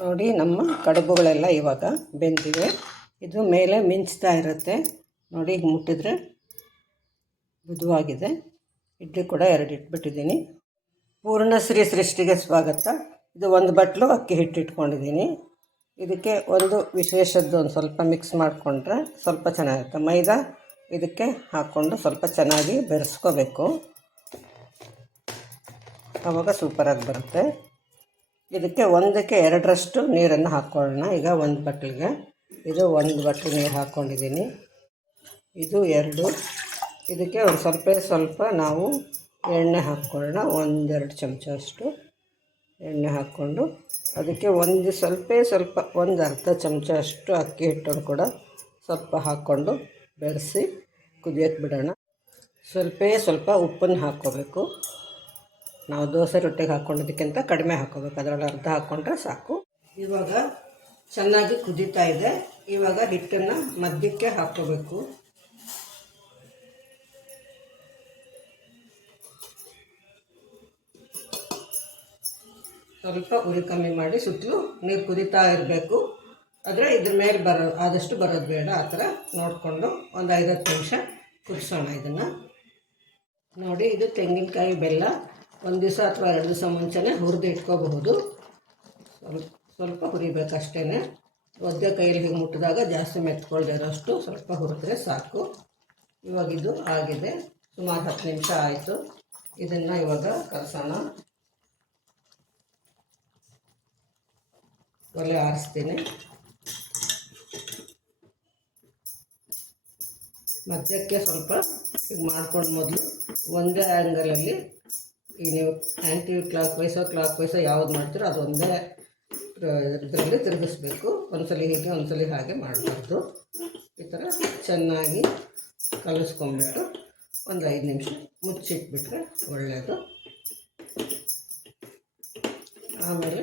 ನೋಡಿ, ನಮ್ಮ ಕಡುಬುಗಳೆಲ್ಲ ಇವಾಗ ಬೆಂದಿವೆ. ಇದು ಮೇಲೆ ಮಿಂಚ್ತಾ ಇರುತ್ತೆ. ನೋಡಿ, ಈಗ ಮುಟ್ಟಿದ್ರೆ ಮೃದುವಾಗಿದೆ. ಇಡ್ಲಿ ಕೂಡ ಎರಡು ಇಟ್ಬಿಟ್ಟಿದ್ದೀನಿ. ಪೂರ್ಣ ಶ್ರೀ ಸೃಷ್ಟಿಗೆ ಸ್ವಾಗತ. ಇದು ಒಂದು ಬಟ್ಲು ಅಕ್ಕಿ ಹಿಟ್ಟು ಇಟ್ಕೊಂಡಿದ್ದೀನಿ ಇದಕ್ಕೆ ಒಂದು ವಿಶೇಷದ್ದು ಒಂದು ಸ್ವಲ್ಪ ಮಿಕ್ಸ್ ಮಾಡಿಕೊಂಡ್ರೆ ಸ್ವಲ್ಪ ಚೆನ್ನಾಗಿರುತ್ತೆ. ಮೈದಾ ಇದಕ್ಕೆ ಹಾಕ್ಕೊಂಡು ಸ್ವಲ್ಪ ಚೆನ್ನಾಗಿ ಬೆರೆಸ್ಕೋಬೇಕು. ಆವಾಗ ಸೂಪರಾಗಿ ಬರುತ್ತೆ. ಇದಕ್ಕೆ ಒಂದಕ್ಕೆ ಎರಡರಷ್ಟು ನೀರನ್ನು ಹಾಕ್ಕೊಳ್ಳೋಣ ಈಗ ಒಂದು ಬಟ್ಲಿಗೆ. ಇದು ಒಂದು ಬಟ್ಲು ನೀರು ಹಾಕ್ಕೊಂಡಿದ್ದೀನಿ. ಇದು ಎರಡು. ಇದಕ್ಕೆ ಒಂದು ಸ್ವಲ್ಪ ಸ್ವಲ್ಪ ನಾವು ಎಣ್ಣೆ ಹಾಕ್ಕೊಳ್ಳೋಣ. ಒಂದೆರಡು ಚಮಚ ಅಷ್ಟು ಎಣ್ಣೆ ಹಾಕ್ಕೊಂಡು ಅದಕ್ಕೆ ಒಂದು ಸ್ವಲ್ಪ ಸ್ವಲ್ಪ ಒಂದು ಅರ್ಧ ಚಮಚ ಅಷ್ಟು ಅಕ್ಕಿ ಹಿಟ್ಟನ್ನು ಕೂಡ ಸ್ವಲ್ಪ ಹಾಕ್ಕೊಂಡು ಬೆರೆಸಿ ಕುದಿಯೋಕ್ಕೆ ಬಿಡೋಣ. ಸ್ವಲ್ಪ ಸ್ವಲ್ಪ ಉಪ್ಪನ್ನು ಹಾಕ್ಕೋಬೇಕು. ನಾವು ದೋಸೆ ರೊಟ್ಟಿಗೆ ಹಾಕ್ಕೊಂಡಿದ್ದಕ್ಕಿಂತ ಕಡಿಮೆ ಹಾಕೋಬೇಕು. ಅದರೊಳಗೆ ಅರ್ಧ ಹಾಕ್ಕೊಂಡ್ರೆ ಸಾಕು. ಇವಾಗ ಚೆನ್ನಾಗಿ ಕುದೀತಾ ಇದೆ. ಇವಾಗ ಹಿಟ್ಟನ್ನು ಮಧ್ಯಕ್ಕೆ ಹಾಕೋಬೇಕು. ಸ್ವಲ್ಪ ಉರಿ ಕಮ್ಮಿ ಮಾಡಿ ಸುತ್ತಲೂ ನೀರು ಕುದೀತಾ ಇರಬೇಕು. ಆದರೆ ಇದ್ರ ಮೇಲೆ ಬರೋ ಆದಷ್ಟು ಬರೋದು ಬೇಡ. ಆ ಥರ ನೋಡಿಕೊಂಡು ಒಂದು ಐದತ್ತು ನಿಮಿಷ ಕುದಿಸೋಣ ಇದನ್ನು. ನೋಡಿ, ಇದು ತೆಂಗಿನಕಾಯಿ ಬೆಲ್ಲ. ಒಂದು ದಿವಸ ಅಥವಾ ಎರಡು ದಿವಸ ಮುಂಚೆನೇ ಹುರಿದು ಇಟ್ಕೋಬಹುದು. ಸ್ವಲ್ಪ ಸ್ವಲ್ಪ ಹುರಿಬೇಕಷ್ಟೇ ಒದ್ದೆ ಕೈಯಲ್ಲಿ ಹೀಗೆ ಮುಟ್ಟಿದಾಗ ಜಾಸ್ತಿ ಮೆತ್ಕೊಳ್ಳದೆ ಇರೋಷ್ಟು ಸ್ವಲ್ಪ ಹುರಿದ್ರೆ ಸಾಕು. ಇವಾಗ ಇದು ಆಗಿದೆ. ಸುಮಾರು ಹತ್ತು ನಿಮಿಷ ಆಯಿತು. ಇದನ್ನು ಇವಾಗ ಕಲಸೋಣ ಒಲೆ ಆರಿಸ್ತೀನಿ. ಮಧ್ಯಕ್ಕೆ ಸ್ವಲ್ಪ ಹೀಗೆ ಮಾಡ್ಕೊಂಡು ಮೊದಲು ಒಂದೇ ಆ್ಯಂಗಲಲ್ಲಿ ಈಗ ನೀವು ಆ್ಯಂಟಿ ಕ್ಲಾಕ್ ವೈಸೋ ಕ್ಲಾಕ್ ವೈಸೋ ಯಾವ್ದು ಮಾಡ್ತೀರೋ ಅದು ಒಂದೇ ಇದರಲ್ಲಿ ತಿರುಗಿಸ್ಬೇಕು. ಒಂದ್ಸಲಿ ಹೀಗೆ, ಒಂದ್ಸಲಿ ಹಾಗೆ ಮಾಡಬಾರ್ದು. ಈ ಥರ ಚೆನ್ನಾಗಿ ಕಲಿಸ್ಕೊಂಡ್ಬಿಟ್ಟು ಒಂದು ಐದು ನಿಮಿಷ ಮುಚ್ಚಿಟ್ಬಿಟ್ರೆ ಒಳ್ಳೆಯದು ಆಮೇಲೆ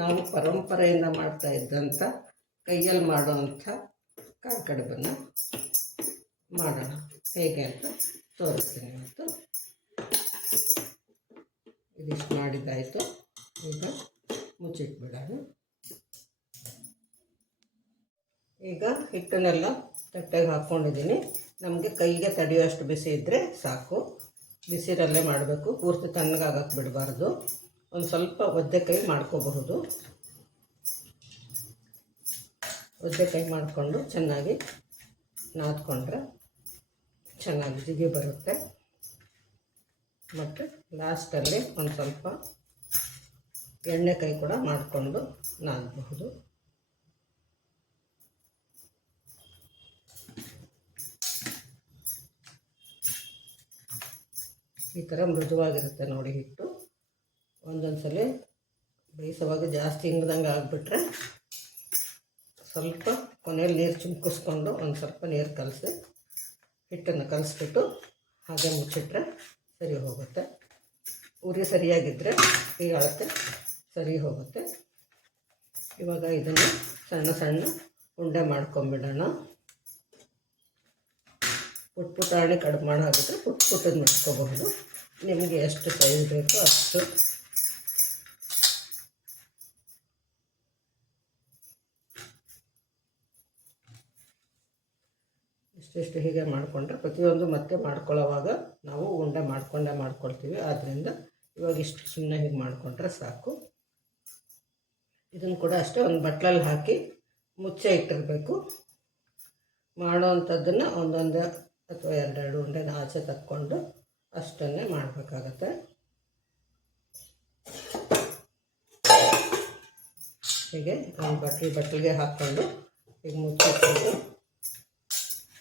ನಾವು ಪರಂಪರೆಯಿಂದ ಮಾಡ್ತಾ ಇದ್ದಂಥ, ಕೈಯಲ್ಲಿ ಮಾಡುವಂಥ ಕಾಕಡಬನ್ನು ಕಡುಬನ್ನು ಮಾಡೋಣ. ಹೇಗೆ ಅಂತ ತೋರಿಸ್ತೀನಿ ಇವತ್ತು. ಇದಿಷ್ಟು ಮಾಡಿದ್ದಾಯಿತು ಈಗ ಮುಚ್ಚಿಟ್ಬಿಡೋಣ. ಈಗ ಹಿಟ್ಟನ್ನೆಲ್ಲ ತಟ್ಟೆಗೆ ಹಾಕ್ಕೊಂಡಿದ್ದೀನಿ. ನಮಗೆ ಕೈಗೆ ತಡೆಯುವಷ್ಟು ಬಿಸಿ ಇದ್ದರೆ ಸಾಕು. ಬಿಸಿರಲ್ಲೇ ಮಾಡಬೇಕು. ಪೂರ್ತಿ ತಣ್ಣಗಾಗಕ್ಕೆ ಬಿಡಬಾರ್ದು. ಒಂದು ಸ್ವಲ್ಪ ಒದ್ದೆ ಕೈ ಮಾಡ್ಕೋಬಹುದು. ಒದ್ದೆ ಕೈ ಮಾಡಿಕೊಂಡು ಚೆನ್ನಾಗಿ ನಾದ್ಕೊಂಡ್ರೆ ಚೆನ್ನಾಗಿ ಜಿಗಿ ಬರುತ್ತೆ. ಮತ್ತು ಲಾಸ್ಟಲ್ಲಿ ಒಂದು ಸ್ವಲ್ಪ ಎಣ್ಣೆ ಕೈ ಕೂಡ ಮಾಡಿಕೊಂಡು ನಾದಬಹುದು. ಈ ಥರ ಮೃದುವಾಗಿರುತ್ತೆ ನೋಡಿ ಹಿಟ್ಟು. ಒಂದೊಂದು ಸಲ ಬೇಯಿಸುವಾಗ ಜಾಸ್ತಿ ಹಿಂಗ್ದಂಗೆ ಆಗಿಬಿಟ್ರೆ ಸ್ವಲ್ಪ ಕೊನೆಯಲ್ಲಿ ನೀರು ಚಿಮ್ಕಿಸ್ಕೊಂಡು ಒಂದು ಸ್ವಲ್ಪ ನೀರು ಕಲಸಿ ಹಿಟ್ಟನ್ನು ಕಲಿಸ್ಬಿಟ್ಟು ಹಾಗೆ ಮುಚ್ಚಿಟ್ರೆ ಸರಿ ಹೋಗುತ್ತೆ. ಉರಿ ಸರಿಯಾಗಿದ್ದರೆ ಈ ಅಳತೆ ಸರಿ ಹೋಗುತ್ತೆ. ಇವಾಗ ಇದನ್ನು ಸಣ್ಣ ಸಣ್ಣ ಉಂಡೆ ಮಾಡ್ಕೊಂಬಿಡೋಣ. ಪುಟ್ ಪುಟಾಣಿ ಕಡಿಮೆ ಮಾಡೋ ಹಾಗಿದ್ರೆ ಪುಟ್ ಪುಟ್ಟದ್ದು ಮಾಡ್ಕೋಬಹುದು. ನಿಮಗೆ ಎಷ್ಟು ಸೈಜ್ ಬೇಕೋ ಅಷ್ಟು ಇಷ್ಟಿಷ್ಟು ಹೀಗೆ ಮಾಡಿಕೊಂಡ್ರೆ ಪ್ರತಿಯೊಂದು ಮತ್ತೆ ಮಾಡ್ಕೊಳ್ಳೋವಾಗ ನಾವು ಉಂಡೆ ಮಾಡಿಕೊಂಡೇ ಮಾಡ್ಕೊಳ್ತೀವಿ. ಆದ್ದರಿಂದ ಇವಾಗ ಇಷ್ಟು ಸುಮ್ಮನೆ ಹೀಗೆ ಮಾಡಿಕೊಂಡ್ರೆ ಸಾಕು. ಇದನ್ನು ಕೂಡ ಅಷ್ಟೇ ಒಂದು ಬಟ್ಲಲ್ಲಿ ಹಾಕಿ ಮುಚ್ಚೆ ಇಟ್ಟಿರಬೇಕು. ಮಾಡೋವಂಥದ್ದನ್ನು ಒಂದೊಂದು ಅಥವಾ ಎರಡೆರಡು ಉಂಡೆನ ಆಚೆ ತಕ್ಕೊಂಡು ಅಷ್ಟನ್ನೇ ಮಾಡಬೇಕಾಗತ್ತೆ. ಹೀಗೆ ಒಂದು ಬಟ್ಲಿ ಬಟ್ಲಿಗೆ ಹಾಕ್ಕೊಂಡು ಈಗ ಮುಚ್ಚಿಟ್ಕೊಂಡು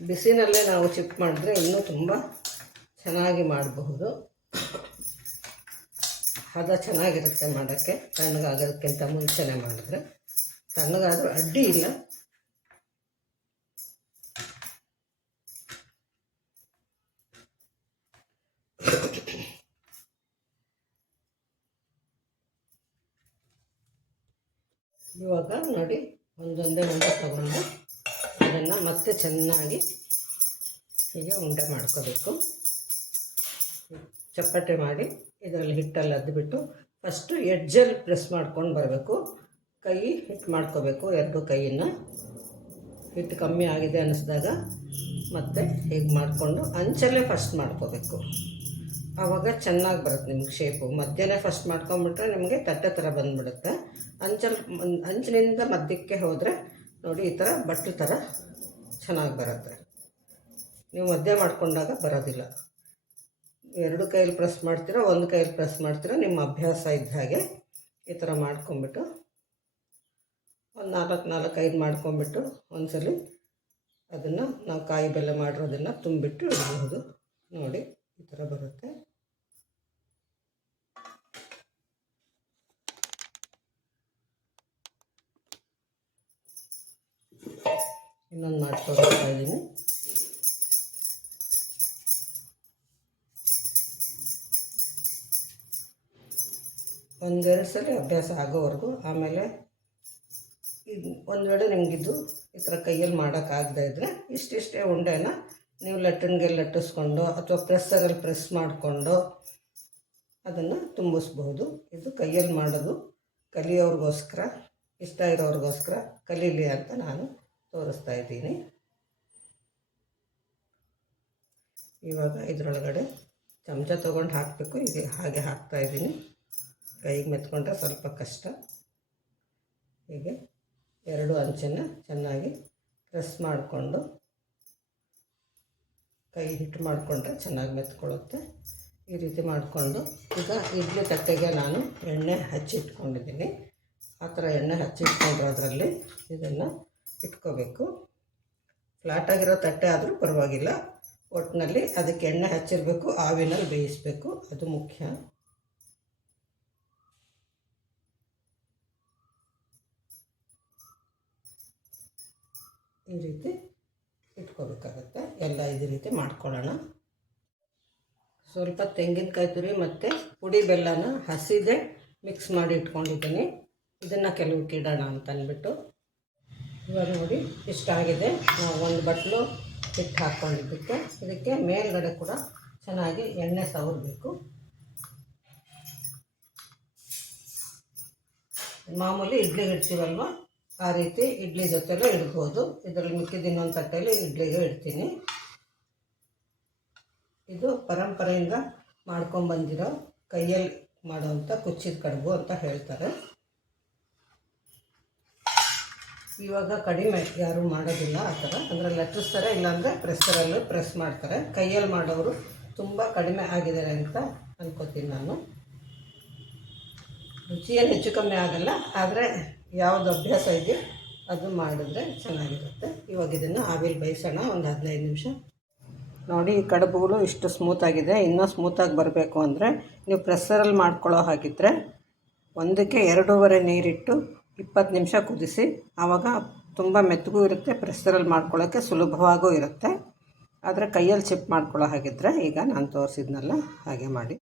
ಬಿಸಿನಲ್ಲೇ ನಾವು ಚಿಪ್ ಮಾಡಿದ್ರೆ ಇನ್ನೂ ತುಂಬ ಚೆನ್ನಾಗಿ ಮಾಡಬಹುದು. ಹದ ಚೆನ್ನಾಗಿರುತ್ತೆ ಮಾಡೋಕ್ಕೆ, ತಣ್ಣಗಾಗೋದಕ್ಕಿಂತ ಮುಂಚೆನೇ ಮಾಡಿದ್ರೆ. ತಣ್ಣಗಾದರೂ ಅಡ್ಡಿ ಇಲ್ಲ. ಇವಾಗ ನೋಡಿ ಒಂದೊಂದೇ ಒಂದು ತಗೊಂಡು ಅದನ್ನು ಮತ್ತೆ ಚೆನ್ನಾಗಿ ಹೀಗೆ ಉಂಡೆ ಮಾಡ್ಕೋಬೇಕು. ಚಪ್ಪಟೆ ಮಾಡಿ ಇದರಲ್ಲಿ ಹಿಟ್ಟಲ್ಲಿ ಅದ್ಬಿಟ್ಟು ಫಸ್ಟು ಎಡ್ಜಲ್ಲಿ ಪ್ರೆಸ್ ಮಾಡ್ಕೊಂಡು ಬರಬೇಕು. ಕೈ ಹಿಟ್ಟು ಮಾಡ್ಕೋಬೇಕು, ಎರಡು ಕೈಯನ್ನು. ಹಿಟ್ಟು ಕಮ್ಮಿ ಆಗಿದೆ ಅನ್ನಿಸಿದಾಗ ಮತ್ತೆ ಹೀಗೆ ಮಾಡಿಕೊಂಡು ಅಂಚಲ್ಲೇ ಫಸ್ಟ್ ಮಾಡ್ಕೋಬೇಕು. ಆವಾಗ ಚೆನ್ನಾಗಿ ಬರುತ್ತೆ ನಿಮ್ಗೆ ಶೇಪು ಮಧ್ಯನೇ ಫಸ್ಟ್ ಮಾಡ್ಕೊಂಬಿಟ್ರೆ ನಿಮಗೆ ತಟ್ಟೆ ಥರ ಬಂದುಬಿಡುತ್ತೆ. ಅಂಚಲ್ಲಿ ಅಂಚಿನಿಂದ ಮಧ್ಯಕ್ಕೆ ಹೋದರೆ ನೋಡಿ, ಈ ಥರ ಬಟ್ಟೆ ಥರ ಚೆನ್ನಾಗಿ ಬರುತ್ತೆ. ನೀವು ಮಧ್ಯೆ ಮಾಡ್ಕೊಂಡಾಗ ಬರೋದಿಲ್ಲ. ಎರಡು ಕೈಯಲ್ಲಿ ಪ್ರೆಸ್ ಮಾಡ್ತೀರಾ, ಒಂದು ಕೈಯಲ್ಲಿ ಪ್ರೆಸ್ ಮಾಡ್ತೀರಾ, ನಿಮ್ಮ ಅಭ್ಯಾಸ ಇದ್ದ ಹಾಗೆ ಈ ಥರ ಮಾಡ್ಕೊಂಬಿಟ್ಟು ಒಂದು ನಾಲ್ಕು ನಾಲ್ಕು, ಐದು ಮಾಡ್ಕೊಂಬಿಟ್ಟು ಒಂದ್ಸಲಿ ಅದನ್ನು ನಾವು ಕಾಯಿ ಬೆಲ್ಲ ಮಾಡಿರೋದನ್ನು ತುಂಬಿಟ್ಟು ಇಡಬಹುದು. ನೋಡಿ, ಈ ಥರ ಬರುತ್ತೆ. ಇನ್ನೊಂದು ಮಾಡ್ಕೊಳ್ತಾ ಇದ್ದೀನಿ. ಒಂದೆರಡು ಸಲ ಅಭ್ಯಾಸ ಆಗೋವರೆಗೂ ಆಮೇಲೆ ಇದು ಒಂದು ವೇಳೆ ಇದು ಈ ಥರ ಕೈಯಲ್ಲಿ ಮಾಡೋಕ್ಕಾಗದೇ ಇದ್ದರೆ ಇಷ್ಟಿಷ್ಟೇ ಉಂಡೆನ ನೀವು ಲಟ್ಟಣಿಗೆ ಲಟ್ಟಿಸ್ಕೊಂಡು ಅಥವಾ ಪ್ರೆಸ್ಸರಲ್ಲಿ ಪ್ರೆಸ್ ಮಾಡಿಕೊಂಡು ಅದನ್ನು ತುಂಬಿಸ್ಬಹುದು ಇದು ಕೈಯಲ್ಲಿ ಮಾಡೋದು ಕಲಿಯೋರಿಗೋಸ್ಕರ, ಇಷ್ಟ ಇರೋರಿಗೋಸ್ಕರ ಕಲೀಲಿ ಅಂತ ನಾನು ತೋರಿಸ್ತಾ ಇದ್ದೀನಿ. ಇವಾಗ ಇದರೊಳಗಡೆ ಚಮಚ ತೊಗೊಂಡು ಹಾಕಬೇಕು. ಈಗ ಹಾಗೆ ಹಾಕ್ತಾ ಇದ್ದೀನಿ. ಕೈಗೆ ಮೆತ್ಕೊಂಡ್ರೆ ಸ್ವಲ್ಪ ಕಷ್ಟ. ಹೀಗೆ ಎರಡು ಅಂಚನ್ನು ಚೆನ್ನಾಗಿ ಪ್ರೆಸ್ ಮಾಡಿಕೊಂಡು ಕೈ ಹಿಟ್ಟು ಮಾಡಿಕೊಂಡ್ರೆ ಚೆನ್ನಾಗಿ ಮೆತ್ಕೊಳ್ಳುತ್ತೆ. ಈ ರೀತಿ ಮಾಡಿಕೊಂಡು ಈಗ ಇಡ್ಲಿ ತಟ್ಟೆಗೆ ನಾನು ಎಣ್ಣೆ ಹಚ್ಚಿಟ್ಕೊಂಡಿದ್ದೀನಿ. ಆ ಥರ ಎಣ್ಣೆ ಹಚ್ಚಿಟ್ಕೊಂಡ್ರೆ ಅದರಲ್ಲಿ ಇದನ್ನು ಇಟ್ಕೋಬೇಕು ಫ್ಲಾಟಾಗಿರೋ ತಟ್ಟೆ ಆದರೂ ಪರವಾಗಿಲ್ಲ. ಒಟ್ಟಿನಲ್ಲಿ ಅದಕ್ಕೆ ಎಣ್ಣೆ ಹಚ್ಚಿರಬೇಕು, ಆವಿನಲ್ಲಿ ಬೇಯಿಸಬೇಕು. ಅದು ಮುಖ್ಯ. ಈ ರೀತಿ ಇಟ್ಕೋಬೇಕಾಗತ್ತೆ. ಎಲ್ಲ ಇದೇ ರೀತಿ ಮಾಡ್ಕೊಳ್ಳೋಣ. ಸ್ವಲ್ಪ ತೆಂಗಿನಕಾಯಿ ತುರಿ ಮತ್ತು ಪುಡಿ ಬೆಲ್ಲನ ಹಸಿದೆ ಮಿಕ್ಸ್ ಮಾಡಿ ಇಟ್ಕೊಂಡಿದ್ದೀನಿ. ಇದನ್ನು ಕೆಲವು ಇಡೋಣ ಅಂತ ಅಂದ್ಬಿಟ್ಟು ಇವಾಗ ನೋಡಿ ಇಷ್ಟಾಗಿದೆ ನಾವು ಒಂದು ಬಟ್ಲು ಹಿಟ್ಟು ಹಾಕ್ಕೊಂಡಿದ್ದಕ್ಕೆ ಇದಕ್ಕೆ ಮೇಲ್ಗಡೆ ಕೂಡ ಚೆನ್ನಾಗಿ ಎಣ್ಣೆ ಸವರಬೇಕು ಮಾಮೂಲಿ ಇಡ್ಲಿ ಇಡ್ತೀವಲ್ವ? ಆ ರೀತಿ ಇಡ್ಲಿ ಜೊತೆಲೂ ಇಡ್ಬೋದು. ಇದರಲ್ಲಿ ಮಿಕ್ಕಿದ ಇನ್ನೊಂದು ತಟ್ಟೆಯಲ್ಲಿ ಇಡ್ಲಿಗೆ ಇಡ್ತೀನಿ. ಇದು ಪರಂಪರೆಯಿಂದ ಮಾಡ್ಕೊಂಬಂದಿರೋ ಕೈಯಲ್ಲಿ ಮಾಡೋವಂಥ ಕುಚ್ಚಿದ ಕಡುಬು ಅಂತ ಹೇಳ್ತಾರೆ. ಇವಾಗ ಕಡಿಮೆ ಯಾರು ಮಾಡೋದಿಲ್ಲ ಆ ಥರ. ಅಂದರೆ ಲಟ್ಟಿಸ್ತಾರೆ ಇಲ್ಲಾಂದರೆ ಪ್ರೆಸ್ಸರಲ್ಲೂ ಪ್ರೆಸ್ ಮಾಡ್ತಾರೆ. ಕೈಯಲ್ಲಿ ಮಾಡೋರು ತುಂಬ ಕಡಿಮೆ ಆಗಿದ್ದಾರೆ ಅಂತ ಅನ್ಕೋತೀನಿ ನಾನು. ರುಚಿ ಏನು ಹೆಚ್ಚು ಕಮ್ಮಿ ಆಗಲ್ಲ, ಆದರೆ ಯಾವುದು ಅಭ್ಯಾಸ ಇದೆಯೋ ಅದು ಮಾಡಿದ್ರೆ ಚೆನ್ನಾಗಿರುತ್ತೆ. ಇವಾಗ ಇದನ್ನು ಆವಿಲ್ ಬೇಯಿಸೋಣ, ಒಂದು ಹದಿನೈದು ನಿಮಿಷ. ನೋಡಿ, ಈ ಕಡುಬುಗಳು ಇಷ್ಟು ಸ್ಮೂತಾಗಿದೆ ಇನ್ನೂ ಸ್ಮೂತಾಗಿ ಬರಬೇಕು ಅಂದರೆ ನೀವು ಪ್ರೆಸ್ಸರಲ್ಲಿ ಮಾಡ್ಕೊಳ್ಳೋ ಹಾಗಿದ್ದರೆ ಒಂದಕ್ಕೆ ಎರಡೂವರೆ ನೀರಿಟ್ಟು ಇಪ್ಪತ್ತು ನಿಮಿಷ ಕುದಿಸಿ. ಆವಾಗ ತುಂಬ ಮೆತ್ತಗೂ ಇರುತ್ತೆ, ಪ್ರೆಸ್ಸರಲ್ಲಿ ಮಾಡ್ಕೊಳ್ಳೋಕ್ಕೆ ಸುಲಭವಾಗೂ ಇರುತ್ತೆ. ಆದರೆ ಕೈಯಲ್ಲಿ ಚಿಪ್ ಮಾಡ್ಕೊಳ್ಳೋ ಹಾಗಿದ್ದರೆ ಈಗ ನಾನು ತೋರಿಸಿದ್ನಲ್ಲ, ಹಾಗೆ ಮಾಡಿ.